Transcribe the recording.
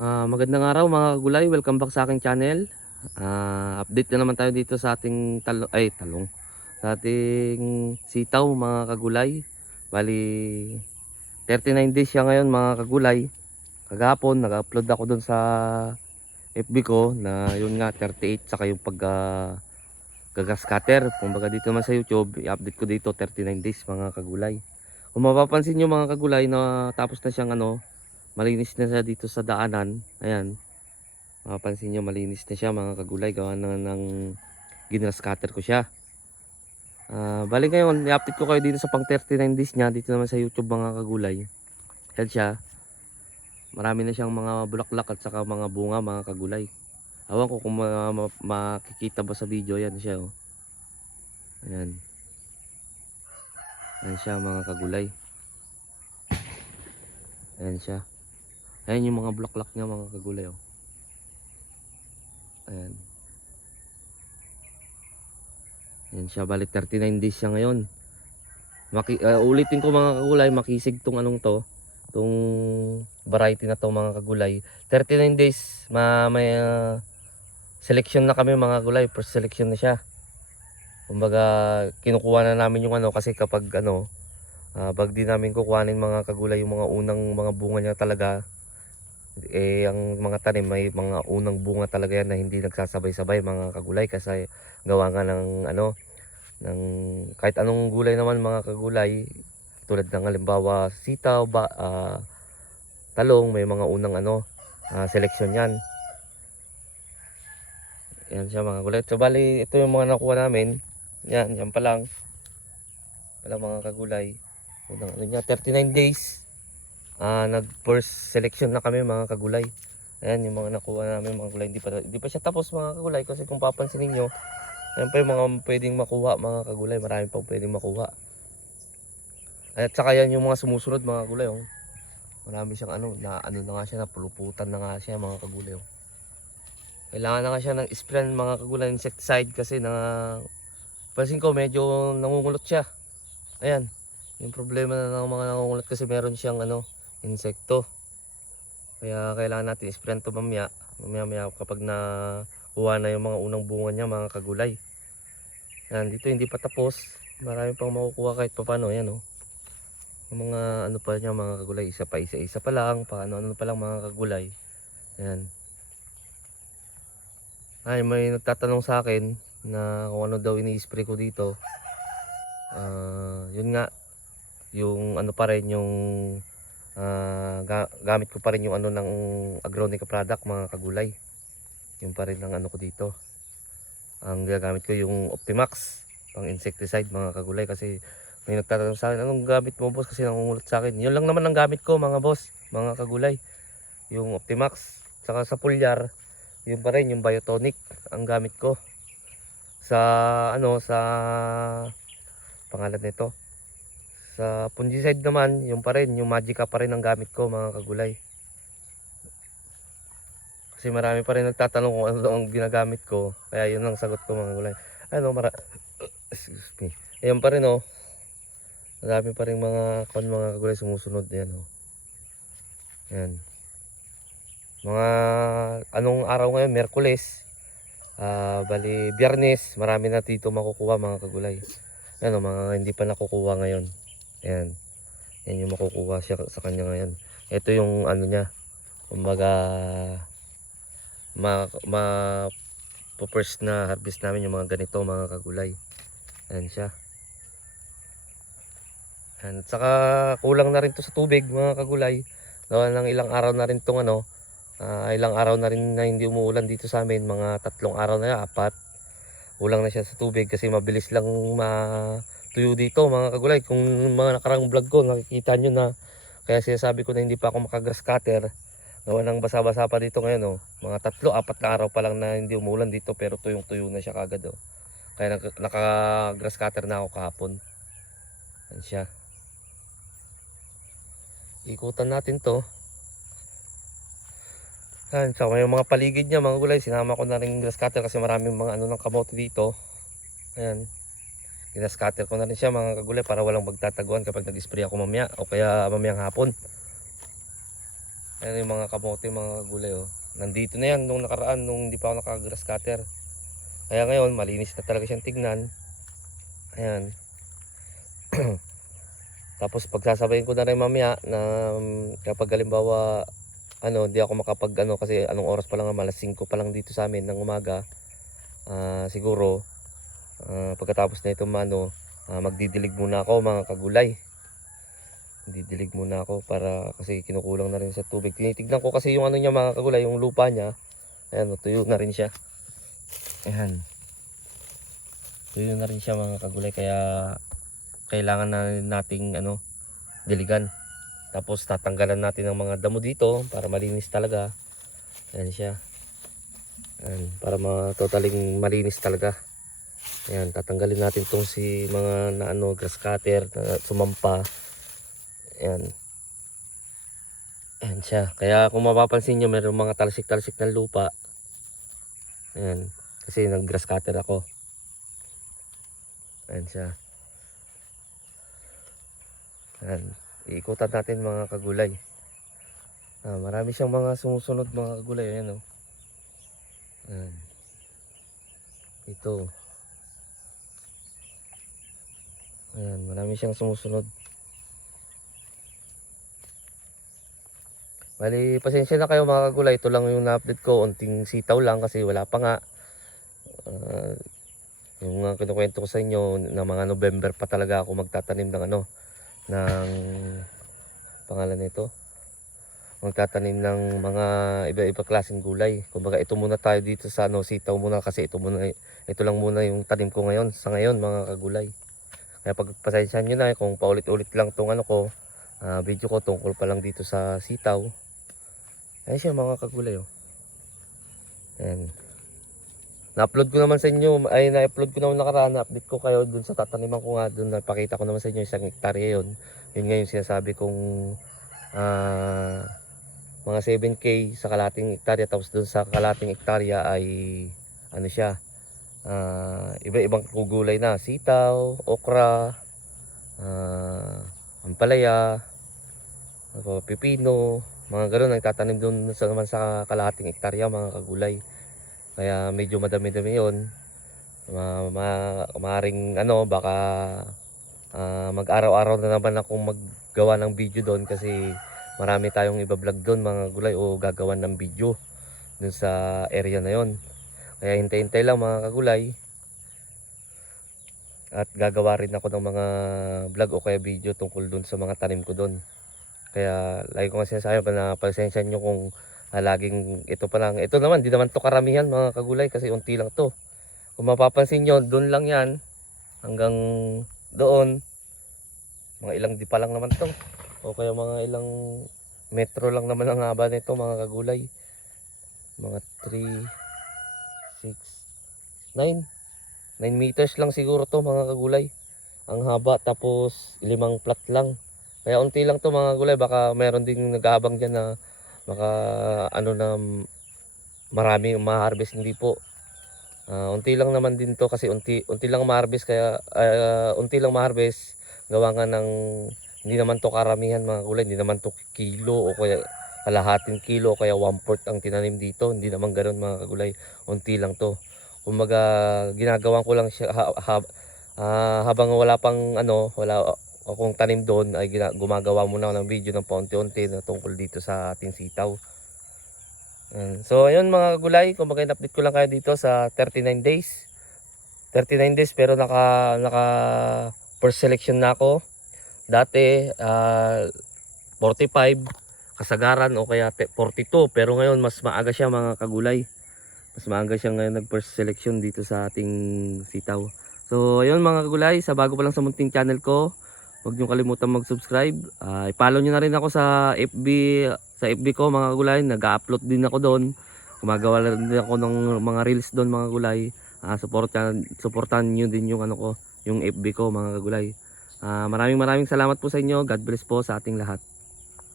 Ah, magandang araw mga kagulay, welcome back sa aking channel. Ah, update na naman tayo dito sa ating talong ay talong. Sa ating sitaw mga kagulay. Bali 39 days siya ngayon mga kagulay. Kagapon nag-upload ako dun sa FB ko na yun nga 38 saka yung pag ah, gagas. Kumbaga dito naman sa YouTube, i-update ko dito 39 days mga kagulay. Kung mapapansin nyo mga kagulay na tapos na siyang ano, malinis na siya dito sa daanan. Ayan. Mapapansin nyo, malinis na siya mga kagulay. Gawa na ng ginas cutter ko siya. Ah, bali ngayon, i-update ko kayo dito sa pang 39 days niya. Dito naman sa YouTube mga kagulay. Yan siya. Marami na siyang mga bulaklak at saka mga bunga mga kagulay. Awan ko kung ma- ma- makikita ba sa video. Yan siya. Oh. Ayan. Ayan siya mga kagulay. Ayan siya. Ayan yung mga bulaklak niya mga kagulay oh. Ayan. Ayan siya, balik 39 days siya ngayon. Maki, ah, ulitin ko mga kagulay, makisig tong anong to. Tong variety na to mga kagulay. 39 days, ma may ah, selection na kami mga kagulay. First selection na siya. Kumbaga, kinukuha na namin yung ano kasi kapag ano, Ah, pag di namin kukuhanin mga kagulay yung mga unang mga bunga niya talaga eh ang mga tanim may mga unang bunga talaga yan na hindi nagsasabay-sabay mga kagulay. Kasi gawa nga ng ano ng kahit anong gulay naman mga kagulay. Tulad ng halimbawa sitaw ba ah, talong may mga unang ano ah, seleksyon yan. Yan siya mga kagulay. So bali ito yung mga nakuha namin. Yan yan pa lang. Pala mga kagulay. Unang ano niya 39 days ah nag first selection na kami mga kagulay. Ayan yung mga nakuha namin mga kagulay. Hindi pa hindi pa siya tapos mga kagulay kasi kung papansin niyo ayan pa yung mga pwedeng makuha mga kagulay. Marami pang pwedeng makuha. At saka yan yung mga sumusunod mga kagulay oh. marami siyang ano na ano na nga siya na puluputan na nga siya mga kagulay oh. kailangan na nga siya ng spray ng mga kagulay insecticide kasi na pansin ko medyo nangungulot siya. Ayan yung problema na ng mga nangungulat kasi meron siyang ano, insekto. Kaya kailangan natin isprayan to mamaya. Mamaya maya kapag na kuha na yung mga unang bunga niya, mga kagulay. Yan, dito hindi pa tapos. Marami pang makukuha kahit pa paano. Yan oh. Yung mga ano pa niya, mga kagulay. Isa pa, isa, isa pa lang. Paano, ano pa lang mga kagulay. Yan. Ay, may nagtatanong sa akin na kung ano daw ini-spray ko dito. Ah, yun nga, yung ano pa rin yung ah, ga- gamit ko pa rin yung ano ng agronica product mga kagulay. Yung pa rin ang ano ko dito. Ang gagamit ko yung Optimax pang insecticide mga kagulay. Kasi may nagtatanong sa akin anong gamit mo boss? Kasi nangungulat sa akin. Yun lang naman ang gamit ko mga boss mga kagulay. Yung Optimax saka sa pulyar yun pa rin yung biotonic ang gamit ko. Sa ano sa pangalan nito sa fungicide naman, yung pa rin, yung Magica pa rin ang gamit ko mga kagulay. Kasi marami pa rin nagtatanong kung ano ang ginagamit ko. Kaya yun ang sagot ko mga kagulay. Ano, mara... Excuse me. Ayan pa rin oh. Marami pa rin mga kon mga kagulay sumusunod. Ayan oh. Ayan. Mga anong araw ngayon? Merkules. Ah, bali, biyernes. Marami na dito makukuha mga kagulay. Ayan oh, mga hindi pa nakukuha ngayon. Ayan. Yan yung makukuha siya sa kanya ngayon. Ito yung ano niya. Kumbaga ma ma po first na harvest namin yung mga ganito mga kagulay. Ayan siya. Ayan. At saka kulang na rin to sa tubig mga kagulay. Gawa ng ilang araw na rin tong ano. ah, ilang araw na rin na hindi umuulan dito sa amin. Mga tatlong araw na yan, apat. Kulang na siya sa tubig kasi mabilis lang ma tuyo dito mga kagulay. Kung mga nakarang vlog ko, nakikita nyo na kaya sinasabi ko na hindi pa ako makagrass cutter. Gawa ng basa-basa pa dito ngayon. Oh. Mga tatlo, apat na araw pa lang na hindi umulan dito pero tuyong-tuyo na siya kagad. Oh. Kaya naka- naka-grass cutter na ako kahapon. Yan siya. Ikutan natin to. Yan, so yung mga paligid niya mga gulay, sinama ko na rin grass cutter kasi maraming mga ano ng kamote dito. Ayan. Ginascatter ko na rin siya mga kagulay para walang magtataguan kapag nag-spray ako mamaya o kaya mamayang hapon. Ayan yung mga kamote, mga gulay oh. Nandito na yan nung nakaraan, nung hindi pa ako naka-grass cutter. Kaya ngayon, malinis na talaga siyang tignan. Ayan. Tapos pagsasabayin ko na rin mamaya na um, kapag halimbawa ano, di ako makapag ano kasi anong oras pa lang naman, alas 5 pa lang dito sa amin ng umaga. Ah, siguro ah, pagkatapos na ito ano, ah, magdidilig muna ako mga kagulay. Didilig muna ako para kasi kinukulang na rin sa tubig. Tinitignan ko kasi yung ano niya mga kagulay, yung lupa niya. Ayan, tuyo na rin siya. Ayan. Tuyo na rin siya mga kagulay kaya kailangan na nating ano diligan. Tapos tatanggalan natin ng mga damo dito para malinis talaga. Ayan siya. Ayan, para ma totaling malinis talaga. Ayan, tatanggalin natin tong si mga na ano grass cutter na sumampa. Ayan. Ayan siya. Kaya kung mapapansin nyo, meron mga talsik-talsik ng lupa. Ayan. Kasi nag-grass cutter ako. Ayan siya. Ayan. Iikutan natin mga kagulay. Ah, marami siyang mga sumusunod mga kagulay. Ayan o. Ayan. Ito. Ayan. Marami siyang sumusunod. Bali, pasensya na kayo mga kagulay. Ito lang yung na-update ko. Unting sitaw lang kasi wala pa nga. Ah, yung mga kinukwento ko sa inyo na mga November pa talaga ako magtatanim ng ano ng pangalan nito magtatanim ng mga iba-iba klaseng gulay. Kumbaga ito muna tayo dito sa ano, sitaw muna kasi ito muna ito lang muna yung tanim ko ngayon sa ngayon mga kagulay. Kaya pagpasensyahan niyo na kung paulit-ulit lang tong ano ko, ah, video ko tungkol pa lang dito sa sitaw. Ayan siya mga kagulay oh. Ayan. Na-upload ko naman sa inyo, ay na-upload ko naman nakaraan, na-update ko kayo dun sa tataniman ko nga, dun napakita ko naman sa inyo isang hektarya yun. Yun nga yung sinasabi kong ah, mga 7k sa kalating hektarya, tapos dun sa kalating hektarya ay ano siya, ah, iba-ibang kugulay na, sitaw, okra, ah, ampalaya, pa, pipino, mga ganun ang tatanim doon sa naman sa kalahating hektarya mga kagulay. Kaya medyo madami-dami 'yon. Ma, ma, maaring ano baka ah, mag-araw-araw na naman akong maggawa ng video doon kasi marami tayong iba-vlog doon mga gulay o gagawan ng video doon sa area na 'yon. Kaya hintay-hintay lang mga kagulay. At gagawa rin ako ng mga vlog o kaya video tungkol doon sa mga tanim ko doon. Kaya lagi ko nga sinasabi pa na pasensya nyo kung ah, laging ito pa lang. Ito naman, di naman to karamihan mga kagulay kasi unti lang to. Kung mapapansin nyo, doon lang yan. Hanggang doon. Mga ilang di pa lang naman to. O kaya mga ilang metro lang naman ang haba nito mga kagulay. Mga 3, 6, 9. 9 meters lang siguro to mga kagulay. Ang haba tapos limang plat lang. Kaya unti lang to mga gulay. Baka meron ding naghabang dyan na baka ano na marami ma-harvest. Hindi po. Ah, unti lang naman din to kasi unti, unti lang ma-harvest. Kaya ah, unti lang ma-harvest. Gawa nga ng hindi naman to karamihan mga gulay. Hindi naman to kilo o kaya kalahating kilo kaya one fourth ang tinanim dito. Hindi naman ganoon mga kagulay. Unti lang to. Kumbaga ginagawa ko lang siya ha, ha- ah, habang wala pang ano, wala akong tanim doon ay gumagawa muna ako ng video ng paunti-unti na tungkol dito sa ating sitaw. So ayun mga gulay, kumbaga update ko lang kayo dito sa 39 days. 39 days pero naka naka first selection na ako. Dati ah, 45 kasagaran o kaya te- 42 pero ngayon mas maaga siya mga kagulay. Mas maaga siya ngayon nag first selection dito sa ating sitaw. So ayun mga kagulay, sa bago pa lang sa munting channel ko, Huwag niyo kalimutan mag-subscribe. Ah, i-follow niyo na rin ako sa FB, sa FB ko mga gulay. Nag-upload din ako doon. Gumagawa din ako ng mga reels doon mga gulay. Ah, supportan supportan niyo din yung ano ko, yung FB ko mga gulay. Ah, maraming maraming salamat po sa inyo. God bless po sa ating lahat.